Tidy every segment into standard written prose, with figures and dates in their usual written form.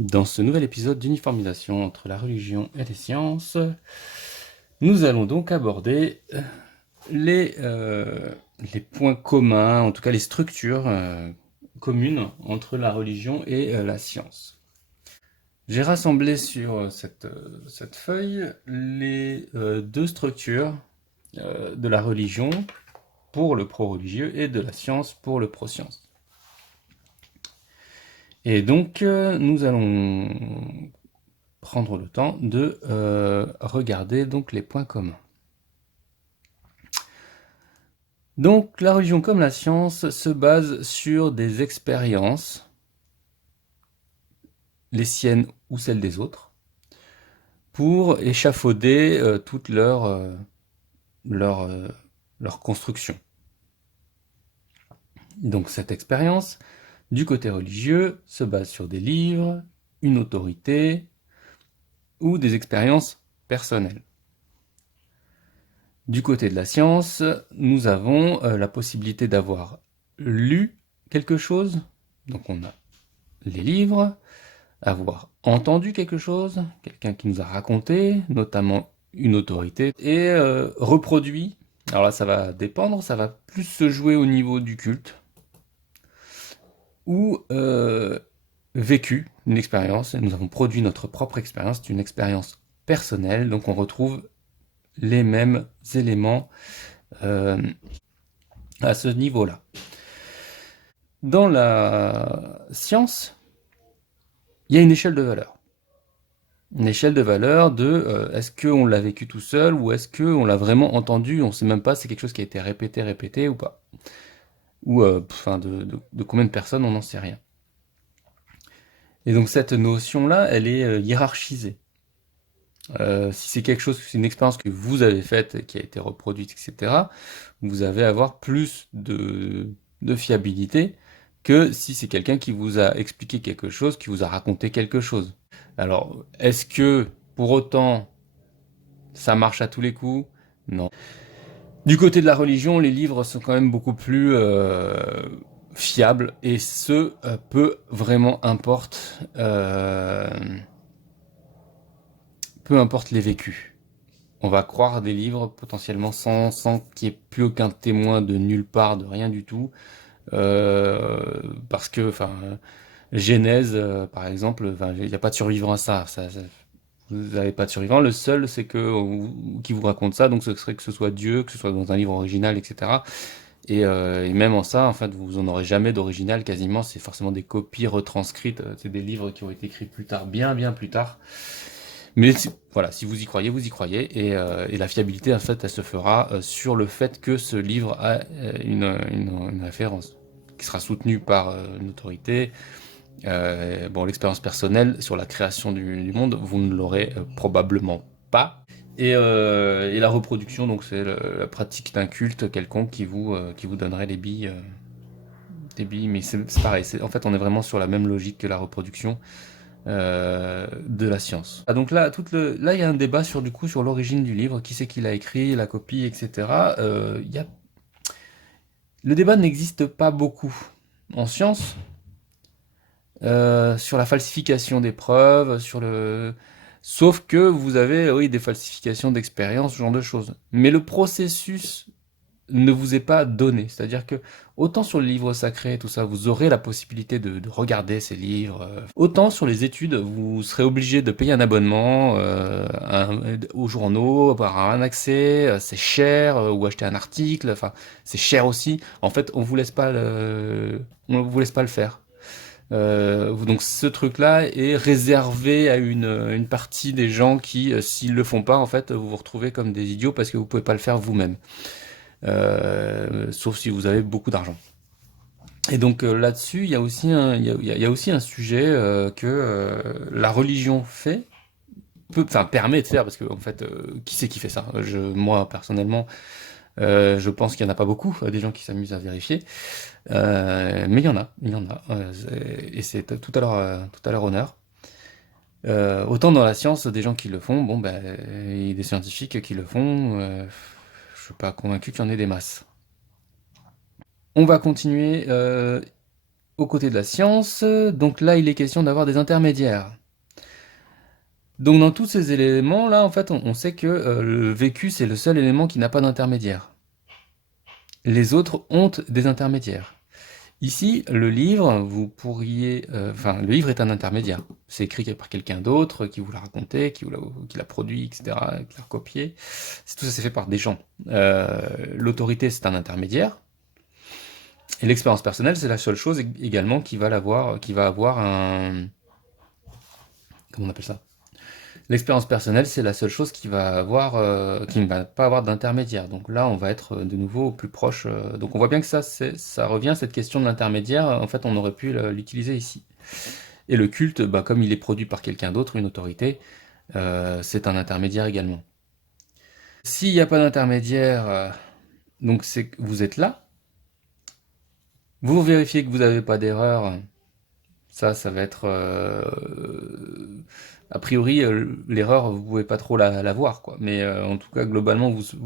Dans ce nouvel épisode d'uniformisation entre la religion et les sciences, nous allons donc aborder les, euh, les points communs, en tout cas les structures communes entre la religion et la science. J'ai rassemblé sur cette feuille les deux structures de la religion pour le pro-religieux et de la science pour le pro-science. Et donc, nous allons prendre le temps de regarder donc les points communs. Donc, la religion comme la science se base sur des expériences, les siennes ou celles des autres, pour échafauder toute leur, leur construction. Donc, cette expérience, du côté religieux, se base sur des livres, une autorité ou des expériences personnelles. Du côté de la science, nous avons la possibilité d'avoir lu quelque chose, donc on a les livres, avoir entendu quelque chose, quelqu'un qui nous a raconté, notamment une autorité, et reproduit. Alors là, ça va dépendre, ça va plus se jouer au niveau du culte, ou vécu une expérience, et nous avons produit notre propre expérience, c'est une expérience personnelle, donc on retrouve les mêmes éléments euh, à ce niveau-là. Dans la science, il y a une échelle de valeur. Une échelle de valeur de est-ce qu'on l'a vécu tout seul ou est-ce qu'on l'a vraiment entendu, on ne sait même pas si c'est quelque chose qui a été répété ou pas. Ou de combien de personnes, on n'en sait rien. Et donc cette notion-là, elle est hiérarchisée. Si c'est quelque chose, c'est une expérience que vous avez faite, qui a été reproduite, etc., vous allez avoir plus de fiabilité que si c'est quelqu'un qui vous a expliqué quelque chose, qui vous a raconté quelque chose. Alors, est-ce que pour autant ça marche à tous les coups? Non. Du côté de la religion, les livres sont quand même beaucoup plus fiables et ce, peu importe les vécus. On va croire des livres potentiellement sans qu'il n'y ait plus aucun témoin de nulle part, de rien du tout. Parce que, Genèse, par exemple, il n'y a pas de survivant à ça. Vous n'avez pas de survivant. Le seul, c'est que qui vous raconte ça, donc ce serait que ce soit Dieu, que ce soit dans un livre original, etc. Et même en ça, en fait, vous en aurez jamais d'original quasiment. C'est forcément des copies retranscrites. C'est des livres qui ont été écrits plus tard, bien plus tard. Mais voilà, si vous y croyez, vous y croyez. Et la fiabilité, en fait, elle se fera sur le fait que ce livre a une référence qui sera soutenue par une autorité. Bon, l'expérience personnelle sur la création du monde, vous ne l'aurez probablement pas. Et la reproduction, donc c'est la pratique d'un culte quelconque qui vous donnerait des billes, mais c'est pareil. En fait, on est vraiment sur la même logique que la reproduction de la science. Ah, donc là, là, il y a un débat sur du coup sur l'origine du livre, qui c'est qui l'a écrit, la copie, etc. Le débat n'existe pas beaucoup en science sur la falsification des preuves, sauf que vous avez, oui, des falsifications d'expérience, ce genre de choses. Mais le processus ne vous est pas donné. C'est-à-dire que, autant sur le livre sacré, tout ça, vous aurez la possibilité de regarder ces livres, autant sur les études, vous serez obligé de payer un abonnement aux journaux, avoir un accès, c'est cher, ou acheter un article, enfin, c'est cher aussi. En fait, on vous laisse pas le faire. Donc ce truc-là est réservé à une partie des gens qui, s'ils le font pas, en fait, vous vous retrouvez comme des idiots parce que vous pouvez pas le faire vous-même. Sauf si vous avez beaucoup d'argent. Et donc là-dessus, il y a aussi il y a aussi un sujet que la religion fait, permet de faire, parce que en fait, qui c'est qui fait ça? Moi, personnellement, je pense qu'il n'y en a pas beaucoup, des gens qui s'amusent à vérifier. Mais il y en a, et c'est tout à leur honneur. Autant dans la science, des gens qui le font, bon, ben, et des scientifiques qui le font, je suis pas convaincu qu'il y en ait des masses. On va continuer aux côtés de la science, donc là il est question d'avoir des intermédiaires. Donc dans tous ces éléments là, en fait, on sait que le vécu c'est le seul élément qui n'a pas d'intermédiaire. Les autres ont des intermédiaires. Ici, le livre, vous pourriez, enfin, le livre est un intermédiaire. C'est écrit par quelqu'un d'autre qui vous l'a raconté, qui l'a produit, etc., qui l'a recopié. Tout ça, c'est fait par des gens. L'autorité, c'est un intermédiaire. Et l'expérience personnelle, c'est la seule chose également qui va avoir un, comment on appelle ça? L'expérience personnelle, c'est la seule chose qui ne va pas avoir d'intermédiaire. Donc là, on va être de nouveau plus proche. Donc on voit bien que ça revient, cette question de l'intermédiaire. En fait, on aurait pu l'utiliser ici. Et le culte, bah, comme il est produit par quelqu'un d'autre, une autorité, c'est un intermédiaire également. S'il n'y a pas d'intermédiaire, donc c'est que vous êtes là. Vous vérifiez que vous n'avez pas d'erreur. Ça va être... a priori, l'erreur, vous pouvez pas trop la voir, quoi. Mais en tout cas, globalement, si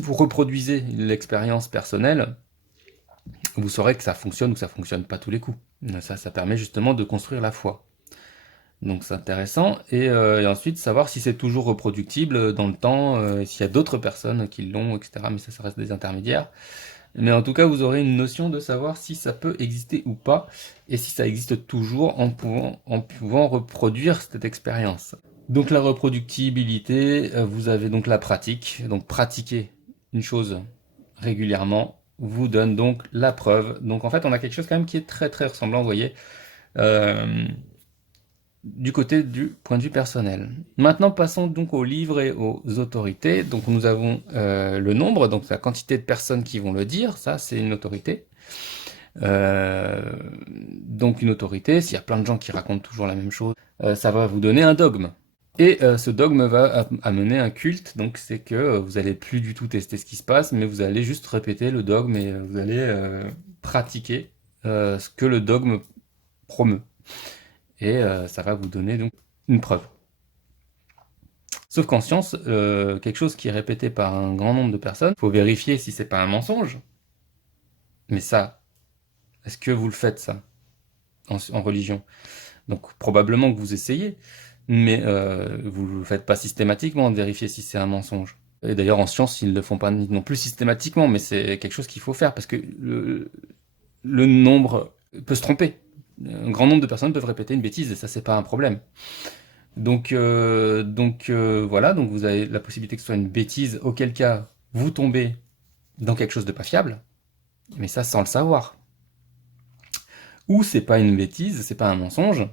vous reproduisez l'expérience personnelle, vous saurez que ça fonctionne ou que ça fonctionne pas tous les coups. Ça permet justement de construire la foi. Donc c'est intéressant. Et ensuite, savoir si c'est toujours reproductible dans le temps, s'il y a d'autres personnes qui l'ont, etc. Mais ça reste des intermédiaires. Mais en tout cas, vous aurez une notion de savoir si ça peut exister ou pas, et si ça existe toujours en pouvant reproduire cette expérience. Donc la reproductibilité, vous avez donc la pratique. Donc pratiquer une chose régulièrement vous donne donc la preuve. Donc en fait, on a quelque chose quand même qui est très très ressemblant, vous voyez, du côté du point de vue personnel. Maintenant, passons donc aux livres et aux autorités. Donc nous avons le nombre, donc la quantité de personnes qui vont le dire, ça c'est une autorité. Donc une autorité, s'il y a plein de gens qui racontent toujours la même chose, ça va vous donner un dogme. Et ce dogme va amener un culte, donc c'est que vous allez plus du tout tester ce qui se passe, mais vous allez juste répéter le dogme et vous allez pratiquer ce que le dogme promeut. Et ça va vous donner donc une preuve. Sauf qu'en science, quelque chose qui est répété par un grand nombre de personnes, il faut vérifier si c'est pas un mensonge. Mais ça, est-ce que vous le faites ça en religion? Donc probablement que vous essayez, mais vous ne le faites pas systématiquement de vérifier si c'est un mensonge. Et d'ailleurs en science, ils ne le font pas non plus systématiquement, mais c'est quelque chose qu'il faut faire, parce que le nombre peut se tromper. Un grand nombre de personnes peuvent répéter une bêtise, et ça, c'est pas un problème. Donc voilà, donc vous avez la possibilité que ce soit une bêtise, auquel cas vous tombez dans quelque chose de pas fiable, mais ça sans le savoir. Ou c'est pas une bêtise, c'est pas un mensonge,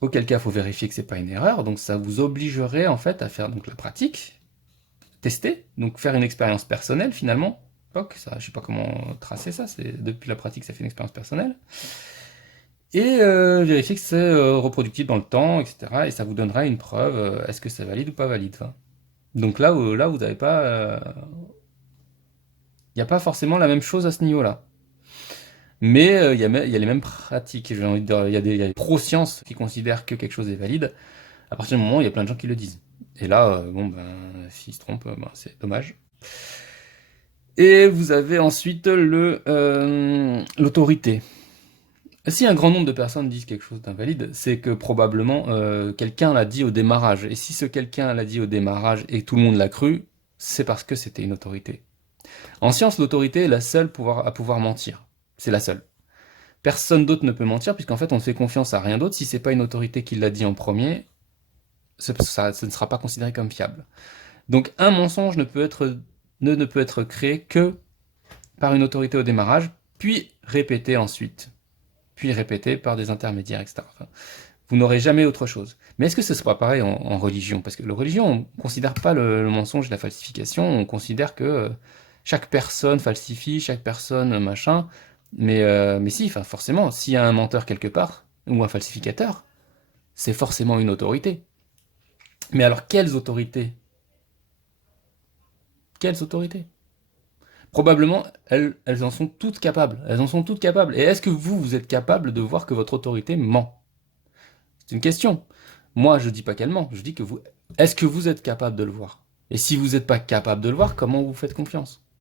auquel cas il faut vérifier que c'est pas une erreur, donc ça vous obligerait en fait à faire donc la pratique, tester, donc faire une expérience personnelle finalement. Ça, je sais pas comment tracer ça, c'est depuis la pratique ça fait une expérience personnelle. Et vérifier que c'est reproductible dans le temps, etc. Et ça vous donnera une preuve, est-ce que c'est valide ou pas valide. Hein. Donc là, vous n'avez pas... Il n'y a pas forcément la même chose à ce niveau-là. Mais il y a les mêmes pratiques. J'ai envie de dire, il y a des pro-sciences qui considèrent que quelque chose est valide, à partir du moment où il y a plein de gens qui le disent. Et là, bon, ben, s'ils se trompent, ben, c'est dommage. Et vous avez ensuite l'autorité. Si un grand nombre de personnes disent quelque chose d'invalide, c'est que probablement quelqu'un l'a dit au démarrage. Et si ce quelqu'un l'a dit au démarrage et tout le monde l'a cru, c'est parce que c'était une autorité. En science, l'autorité est la seule à pouvoir mentir. C'est la seule. Personne d'autre ne peut mentir, puisqu'en fait on ne fait confiance à rien d'autre. Si c'est pas une autorité qui l'a dit en premier, ce ne sera pas considéré comme fiable. Donc un mensonge ne peut être créé que par une autorité au démarrage, puis répété ensuite. Puis répété par des intermédiaires, etc. Enfin, vous n'aurez jamais autre chose. Mais est-ce que ce sera pareil en religion? Parce que la religion, on ne considère pas le mensonge et la falsification, on considère que chaque personne falsifie, chaque personne machin, mais si, enfin, forcément, s'il y a un menteur quelque part, ou un falsificateur, c'est forcément une autorité. Mais alors, quelles autorités? Quelles autorités? Probablement, elles en sont toutes capables. Elles en sont toutes capables. Et est-ce que vous êtes capable de voir que votre autorité ment? C'est une question. Moi, je dis pas qu'elle ment. Je dis que est-ce que vous êtes capable de le voir? Et si vous n'êtes pas capable de le voir, comment vous faites confiance?